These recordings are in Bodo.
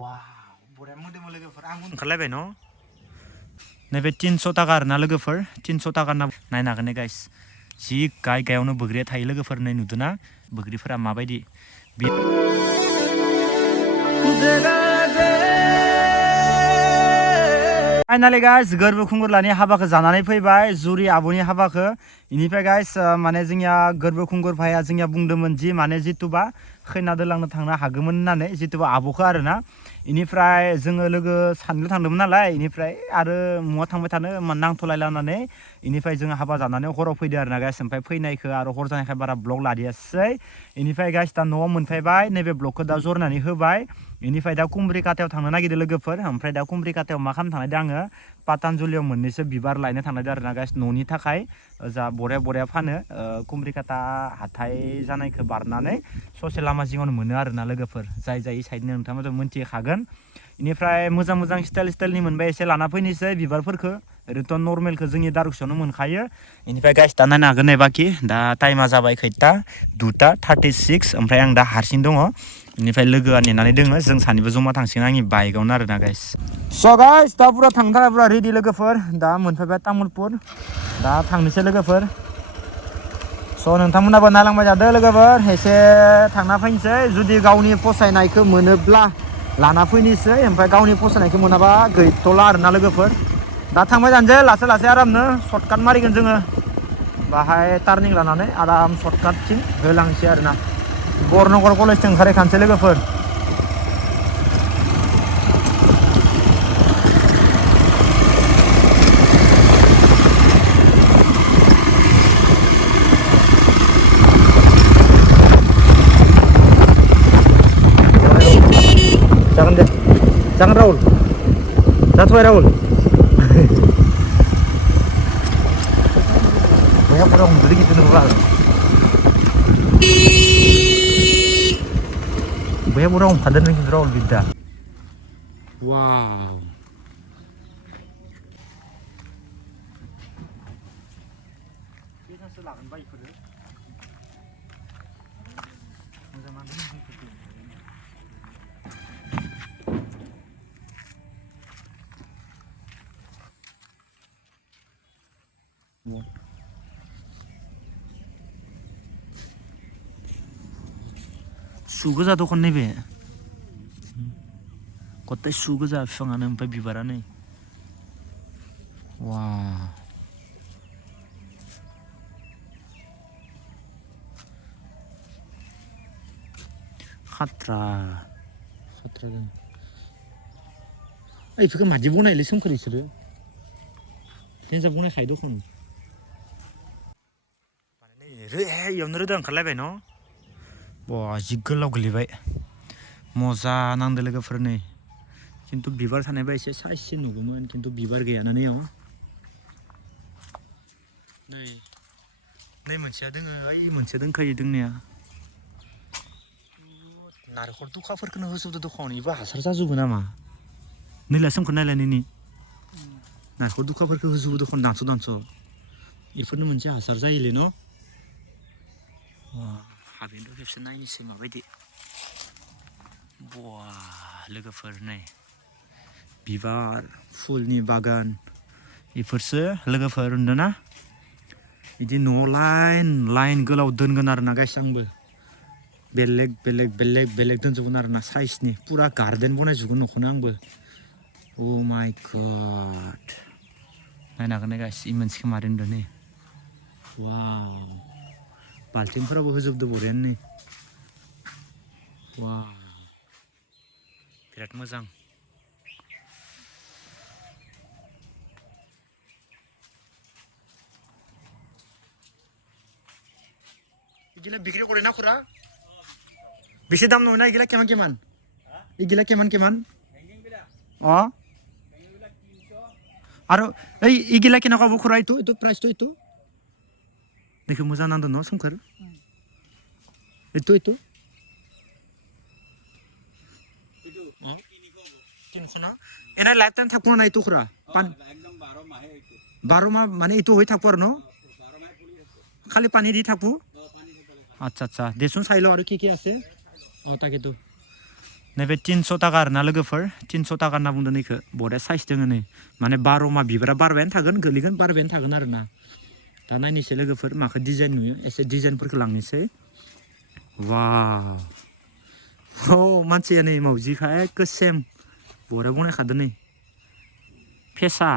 वाव बरे मोदोम लोगोफोर आं ओंखारलायबाय न नैबे 300 टाका आरोना लोगोफोर 300 टाका नायनो हागोन गाइस जि गायावनो बोग्रिया थायो लोगोफोर नै नुदोंना बोग्रिफोरा माबायदि फाइनाली गाइस गोरबो खुंगुरलानि हाबाखौ जानानै फैबाय जुरि आब'नि हाबाखौ इनिफ्राय गाइस माने जोंनिया गोरबो खुंगुर भाइया जोंनिया बुंदोंमोन जि माने जितुबा खैना दोलांनो थांनो हागौमोन होननानै जितुबा आब'खौ आरोना इनिफ्राय जोङो लोगो सानैल' थांदोंमोन नालाय इनिफ्राय आरो महा थांबाय थानो नांथ'लायला होननानै इनिफ्राय जोङो हाबा जानानै हराव फैदो आरोना गाइस ओमफ्राय फैनायखौ आरो हर जानायखाय बारा ब्लग लादियासै इनिफ्राय गाइस दा न'आव मोनफैबाय नैबे ब्लगखौ दा जरनानै होबाय इनिफ्राय दा कुम्ब्रि काटायाव थांनो नागिरदों लोगोफोर ओमफ्राय दा कुम्ब्रि काटायाव मा खालामनो थांनायदों आङो पातानजुलियाव मोननैसो बिबार लायनो थांनायदों आरोना गाइस न'नि थाखाय जा बरिया फानो कुम्ब्रि काटा हाथाय जानायखौ बारनानै ससे लामा जिङावनो मोनो आरोना लोगोफोर जाय साइडनि नोंथांमोन मिथिखागोन इनिफ्राय मोजां स्टाइलनि मोनबाय एसे लाना फैनोसै बिबारफोरखौ ओरैनोथ' नर्मेलखौ जोंनि दारुखसोयावनो मोनखायो इनिफ्राय गाइस दा नायनो हागोन नै बाखि दा टाइमा जाबाय खैथा 2:36 ओमफ्राय आं दा हारसिं दङ इनिफ्राय लोगोआ नेनानै दोङो जों सानैबो जमा थांसिगोन आंनि बाइकआवनो आरोना गाइस स' गाइस दा पुरा थांनो थाखाय पुरा रेडि लोगोफोर दा मोनफैबाय तामुलपुर दा थांनोसै लोगोफोर स' नोंथांमोनाबो नायलांबाय थादो लोगोफोर एसे थांना फैनोसै जुदि गावनि फसायनायखौ मोनोब्ला लाना फैनोसै ओमफ्राय गावनि फसायनायखौ मोनाबा गैथ'ला आरोना लोगोफोर दा थांबाय थानोसै लासै आरामनो सर्टकाट मारिगोन जोङो बाहाय टार्निं लानानै आराम सर्टकाटथिं होलांसै आरोना बरनगर कलेजथिं ओंखारहैखानोसै लोगोफोर Jangan Raul. Satu ya Raul. Banyak orang beli gitu nih Raul. Banyak orang pada nih Raul beda. Wow. Kita selakan baik dulu. सुगोजा दखान नैबे गथाय सुगोजा बिफाङानो ओमफ्राय बिबारानो वा खात्रा दं बेफोरखौ मादि बनायलै सोमखोर इसोरो देन्जा बनायखायो दखान इयावनो रोदा ओंखारलायबाय न' बा जि गोलाव गोलैबाय मजा नांदो लोगोफोर नै खिन्थु बिबार थानायबा एसे साइजसे नुगौमोन खिन्थु बिबार गैयाना नैयाव नै मोनसेया दोङो ओइ मोनसेया दोंखायो दोंनाया नारेंखल दुखाफोरखौनो होजोबदो दखान इबो हासार जाजोबो नामा नैलाय सोमखोर नायलाय नैनि नारेंखल दुखाफोरखौ होजोबो दखान दानस' इफोरनो मोनसे हासार जायोलै न' हाबैनो खेबसे नायनोसै माबायदि बवा लोगोफोर नै बिबार फुलनि बागान इफोरसो लोगोफोर नुदोंना बिदि न'आव लाइन गोलाव दोनगोन आरोना गाइस आंबो बेलेग दोनजोबगोन आरोना साइजनि पुरा गार्डेन बनायजोबगोन न'खौनो आंबो अ माय गड नायनो हागोन गाइस इ मोनसेखौ मारै नुदों नै वाव बाल्थिंफोरावबो होजोबदो बरियानो नै वाव बिराद मोजां इगिला बिक्री करे ना खुरा बेसे दाम नङा इगिला केमान इगिला केमान अ आरो ओइ इगिला केनाखौ खुरा इतु प्राइस तो देखो मोजां नांदों न' सोमखोर इतु 300 ना एना लाइफ टाइम थाकू ना इतु खुरा एकदम 12 माह माने इतु होई थाकू आरो न खाली पानी দি থাকবো আচ্ছা দেচোন চাই লও আৰু কি আছে তাকেতো नैबे 300 टाका आरोना लोगोफोर 300 टाका होनना बुंदों नैखो बरिया साइज दोङो नै माने 12 मा बिबारा बारबायानो थागोन गोलैगोन बारबायानो थागोन आरोना दा नायनोसै लोगोफोर माखो डिजाइन नुयो एसे डिजाइनफोरखौ लांनोसै वाव औ मानसिया नै मावजिखा एखे सेम बरिया बनायखादों नै फेसा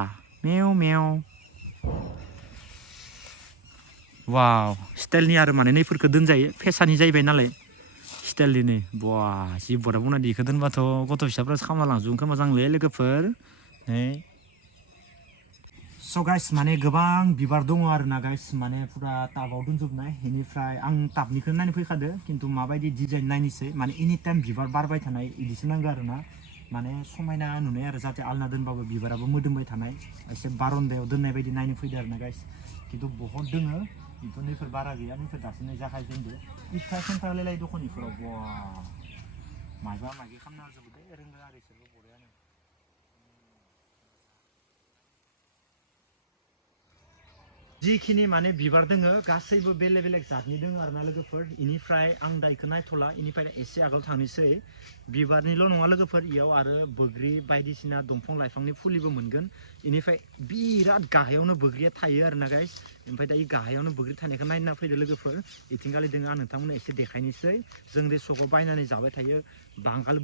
मेव मेव वाव स्टाइलनि आरो माने नैफोरखौ दोनजायो फेसानि जाहैबाय नालाय स्टाइलनि बवा जि बरिया बनायदो इखो दोनबाथ' गथ' फिसाफ्रासो खामना लांजोबगोन खोमा जांलै लोगोफोर नै स' गाइस माने गोबां बिबार दङ आरोना गाइस माने फुरा टाबाव दोनजोबनाय बेनिफ्राय आं टाबनिखौ नायनो फैखादो खिन्थु माबायदि डिजाइन नायनोसै माने एनि टाइम बिबार बारबाय थानाय इदिसो नांगौ आरोना माने समायना नुनाय आरो जाहाथे आलना दोनबाबो बिबाराबो मोदोमबाय थानाय एसे बारन्दायाव दोननाय बायदि नायनो फैदो आरोना गाइस खिन्थु बहुत दोङो खिन्थु नैफोर बारा गैया नैफोर दासो नै जागायजेनदो इथा सेन्टारलाय दखान इफोराव बवा माबा माबि खालामना होजोबो दे रोंगो आरो इसोरबो बरियानो जिखिनि माने बिबार दोङो गासैबो बेलेग बेलेग जातनि दोङो आरोना लोगोफोर इनिफ्राय आं दा इखौ नायथ'ला इनिफ्राय एसे आगोल थांनोसै बिबारनिल' नङा लोगोफोर इयाव आरो बोग्रि बायदिसिना दंफां लाइफांनि फुलिबो मोनगोन इनिफ्राय बिराद गाहायावनो बोग्रिया थायो आरोना गाइस ओमफ्राय दा इ गाहायावनो बोग्रि थानायखौ नायना फैदो लोगोफोर इथिंगालि दोङो आं नोंथांमोननो एसे देखायनोसै जों दे सकआव बायनानै जाबाय थायो बांगाल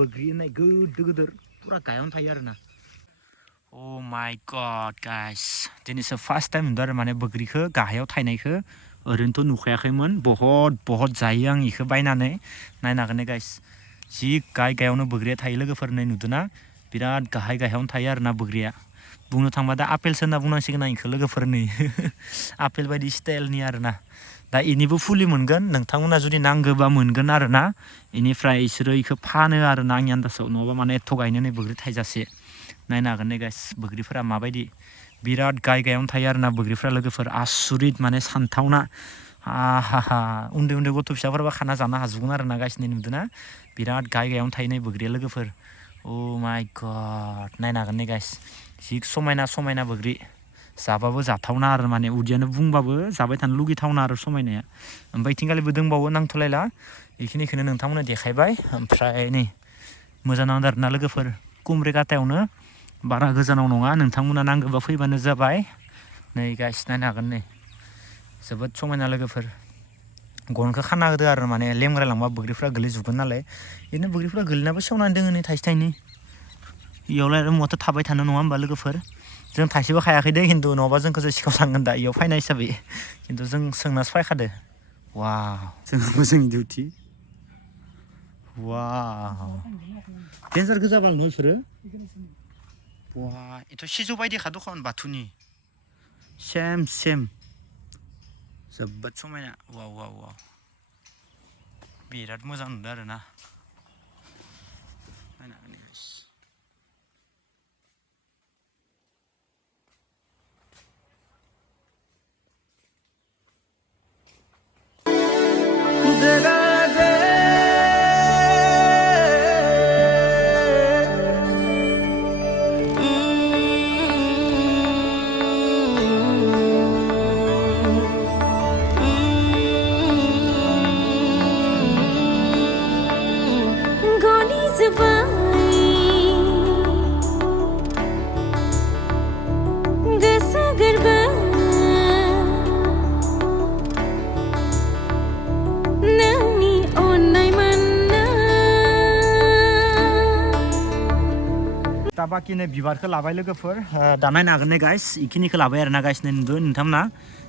बोग्रि होननाय गोदोर गोदोर पुरा गाहायावनो थायो आरोना Oh my god guys दिनैसो फार्स्ट टाइम नुदों आरो माने बोग्रिखौ गाहायाव थायनायखौ ओरैनोथ' नुखायाखैमोन बहुत जायो आं इखौ बायनानै नायनो हागोन ने गाइस जि गाहायावनो बोग्रिया थायो लोगोफोर नै नुदोंना बिराद गाहायावनो थायो आरोना बोग्रिया बुंनो थांबा दा आपेलसो होनना बुंनांसिगोन आं इखौ लोगोफोर नै आपेल बायदि स्टाइलनि आरोना दा इनिबो फुलि मोनगोन नोंथांमोना जुदि नांगौबा मोनगोन आरोना इनिफ्राय इसोरो इखौ फानो आरोना आंनि आन्दासाव नङाबा माने एथ' गायनो नै बोग्रि थाइजासे नायनो हागोन ने गाइस बोग्रिफोरा माबायदि बिराद गाहायावनो थायो आरोना बोग्रिफ्रा लोगोफोर आसुरित माने सानथावना आहा उन्दै उन्दै गथ' फिसाफोरबा खाना जानो हाजोबगोन आरोना गाइस नै नुदोंना बिराद गाहायावनो थायो नै बोग्रिया लोगोफोर Oh my god नायनो हागोन ने गाइस जि समायना समायना बोग्रि जाबाबो जाथावना आरो माने उदैयानो बुंबाबो जाबाय थानो लुगैथावना आरो समायनाया ओमफ्राय इथिंगालिबो दंबावो नांथ'लायला बेखिनिखौनो नोंथांमोननो देखायबाय ओमफ्राय नै मोजां नांदों आरोना लोगोफोर कुमब्रिकातायावनो बारा गोजानाव नङा नोंथांमोना नांगौबा फैबानो जाबाय नै गाइस नायनो हागोन नै जोबोद समायना लोगोफोर गनखौ खाना होदो आरो माने लेमग्रायलांबा बोग्रिफ्रा गोलैजोबगोन नालाय बिदिनो बोग्रिफ्रा गोलैनाबो सेवनानै दोङो नै थाइसे थाइनै इयावलाय आरो मथ' थाबाय थानो नङा होमबा लोगोफोर जों थाइसेबो खायाखै दे खिन्थु नङाबा जोंखौसो सिखाव थांगोन दा इयाव फायनाय हिसाबै खिन्थु जों सोंनासो फायखादो वाव जोंहाबो जोंनि डिउटि वाव डेन्जार गोजा बाल न' इफोरो वाह इथ' सिजौ बायदिखा दखन बाथौनि सेम जोबोद समायना वाव बिराद मोजां नुदों आरोना दा बाखिनो बिबारखौ लाबाय लोगोफोर दा नायनो हागोन ने गाइस इखिनिखौ लाबाय आरोना गाइस नै नुदों नोंथांमोना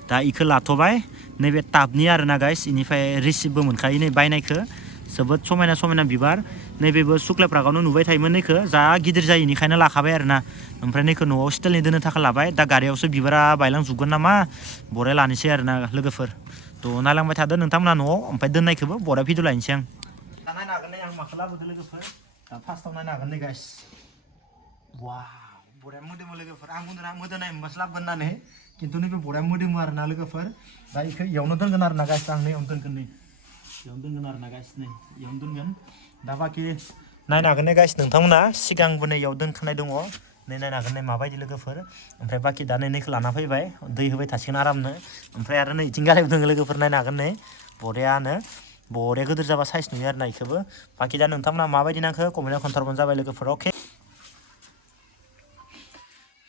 दा इखौ लाथ'बाय नैबे टाबनि आरोना गाइस इनिफ्राय रिसिप्टबो मोनखायो नै बायनायखौ जोबोद समायना बिबार नैबेबो सुक्लाय प्रागावनो नुबाय थायोमोन नैखौ जा गिदिर जायो इनिखायनो लाखाबाय आरोना ओमफ्राय नैखौ न'आव स्टाइलनि दोननो थाखाय लाबाय दा गारियावसो बिबारा बायलांजोबगोन नामा बरिया लानोसै आरोना लोगोफोर थ' नायलांबाय थादो नोंथांमोना न'आव ओमफ्राय दोननायखौबो बरिया भिडिअ लायनोसै आं दा नायनो हागोन नै आं माखौ लाबोदो लोगोफोर दा फार्स्टआव नायनो हागोन नै गाइस वाव बरिया मोदोमो लोगोफोर आं बुंदोंना मोदोमनाय मोनबासो लाबोगोन होननानै खिन्थु नैबे बरिया मोदोमो आरोना लोगोफोर दा इखौ इयावनो दोनगोन आरोना गाइस आं नैयावनो दोनगोन नै इयावनो दोनगोन आरोना गाइस नै इयावनो दोनगोन दा बाखि नायनो हागोन ने गाइस नोंथांमोना सिगांबो नै इयाव दोनखानाय दङ नै नायनो हागोन नै माबायदि लोगोफोर ओमफ्राय बाखि दा नैखौ लाना फैबाय दै होबाय थासिगोन आरामनो ओमफ्राय आरो नै इथिं गालायाव दोङो लोगोफोर नायनो हागोन नै बरियानो बरिया गोदोर जाबा साइज नुयो आरोना इखोबो बाखि दा नोंथांमोना माबायदि नांखो कमेन्टआव खोन्थाहरबानो जाबाय लोगोफोर अके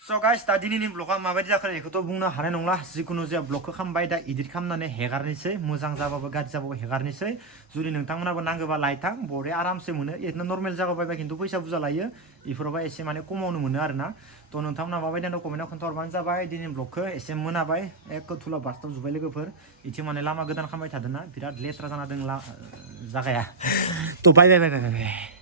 स' गाइस दा दिनैनि ब्लगा माबायदि जाखो बेखौथ' बुंनो हानाय नंला जिखुनु जाया ब्लगखौ खालामबाय दा इडिट खालामनानै हेगारनोसै मोजां जाबाबो गाज्रि जाबाबो हेगारनोसै जुदि नोंथांमोनाबो नांगोबा लायथां बरिया आरामसे मोनो एरैनो नर्मेल जाबाय खिन्थु फैसा बुरजा लायो इफोरावबा एसे माने खमावनो मोनो आरोना थ' नोंथांमोना माबायदि नांगौ कमेन्टआव खोन्थाहरबानो जाबाय दिनैनि ब्लगखौ एसे मोनाबाय एक थुला बास्ताव जुबाय लोगोफोर इथिं माने लामा गोदान खालामबाय थादोंना बिराद लेथ्रा जाना दं जागाया थ' बाय बाय बाय बाय बाय